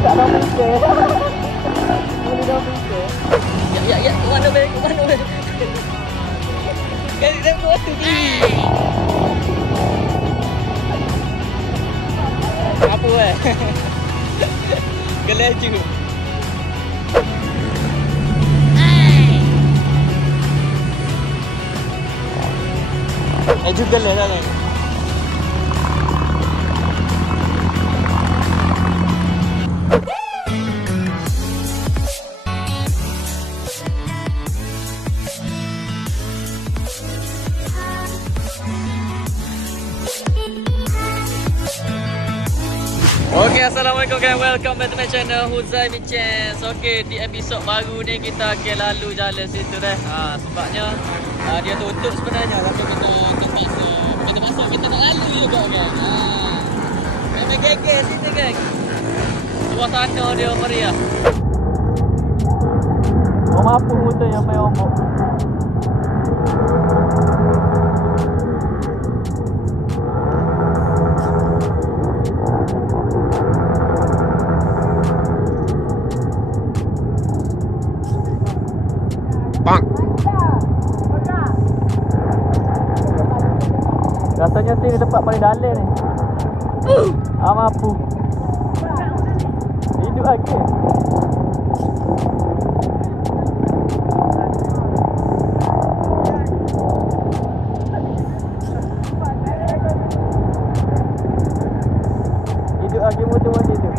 Tak nak mikir. Boleh dah mikir. Ya, ke mana weh? Kan dia buat tu ni. Apa weh? Kelaju. Laju gelas lah ni. Okay, assalamualaikum guys, welcome back to my channel Huzai Michens. Okay, di episod baru ni kita akan lalu jalan situ dah. Sebabnya dia tutup sebenarnya, tapi kita nak lalu juga kan. Memang geger situ kan. Suasana dia meriah. Apa motor yang main ombak. Rasanya sini tempat paling dalam ni. Mampu. Hidup lagi. Hidup lagi motor macam tu.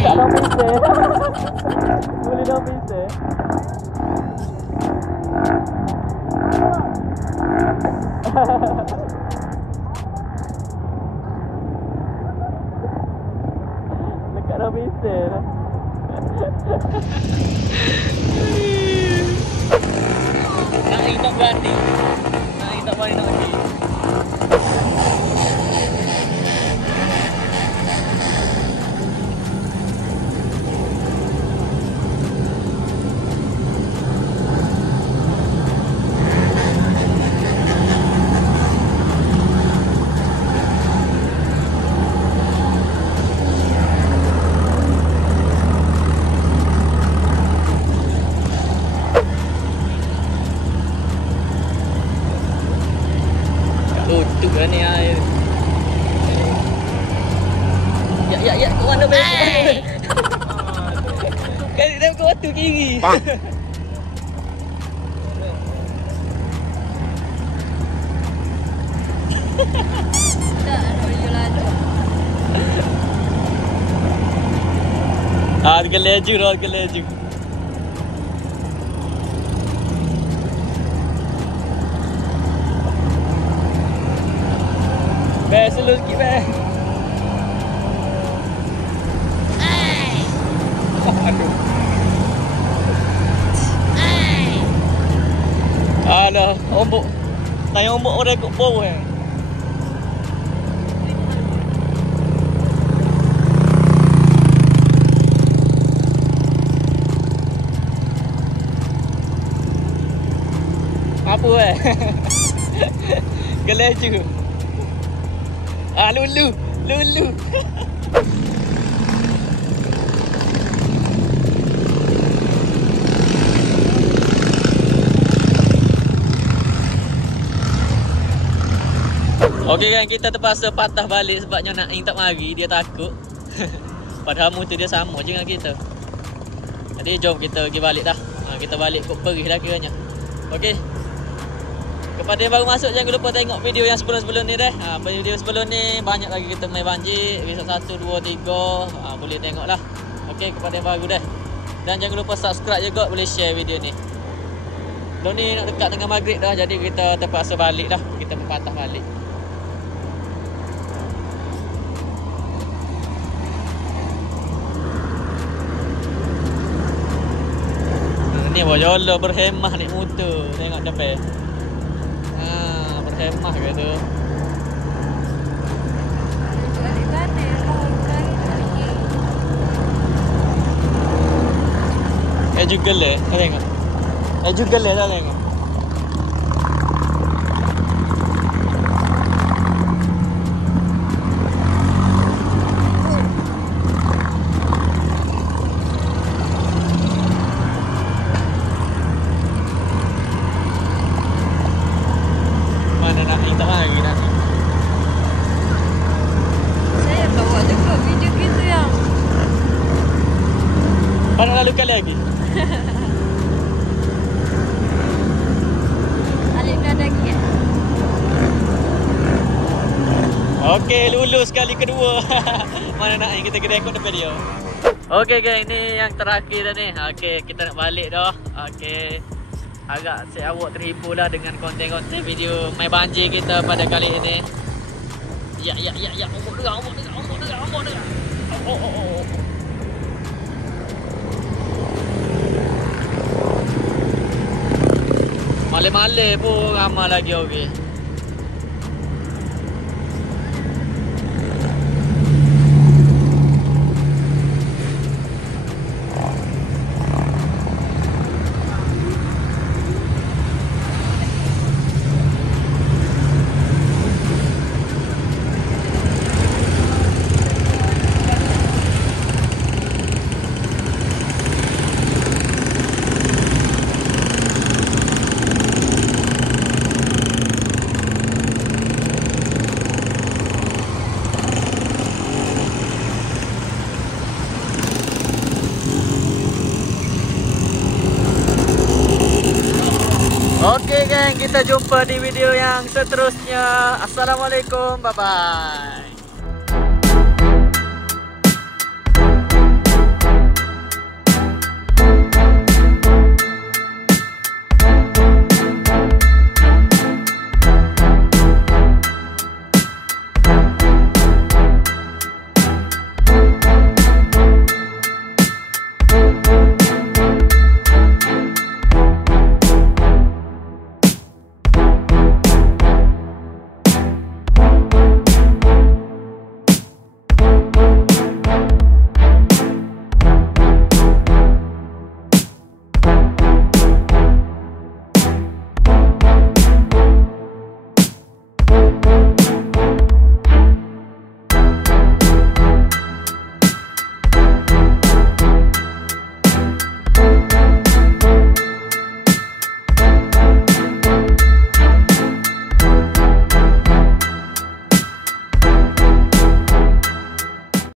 Tak nak pisah. Boleh dah pisah. Dekat dah pisah lah. Nak ni tak berani. Nak ni tak berani nak ni. Tutup lah ni air. Ya, ke mana weh? Kan dia ke waktu kiri. Tak, royal laju. Dia laju. Best slow sikit best. Aduh. Alah, ombak. Tanya ombak orang ikut bawah kan. Apa weh? Kelaju. Lulu. Okey kan, kita terpaksa patah balik sebabnya nak tak mari, dia takut. Padahal motor dia sama je dengan kita. Jadi jom kita pergi balik dah. Kita balik kok perih dah kiranya. Okey. Kepada yang baru masuk, jangan lupa tengok video yang sebelum-sebelum ni deh. Video sebelum ni banyak lagi kita main banjir. Episod 1, 2, 3. Boleh tengok lah. Okey, kepada yang baru deh. Dan jangan lupa subscribe juga, boleh share video ni. Dah ni nak dekat dengan maghrib dah, jadi kita terpaksa balik dah. Kita berpatah balik. Ni bojolah berhemah naik motor. Tengok depan. Berhemah ke tu. juga le, kau tengok. Juga le, kau tengok. Mana nak minta lagi nak? Saya bawa juga video gitu yang. Mana lalu kali lagi? Alik dah lagi ya? Okey, lulus kali kedua. Mana nak kita rekod depan dia. Okey geng, ni yang terakhir dah ni. Okey, kita nak balik dah. Okey. Agak saya awak terhibur lah dengan konten-konten video main banjir kita pada kali ini. Ya. Ombak dengar. Oh. Malai-malai pun ramai lagi okey. Okey geng, kita jumpa di video yang seterusnya. Assalamualaikum, bye bye.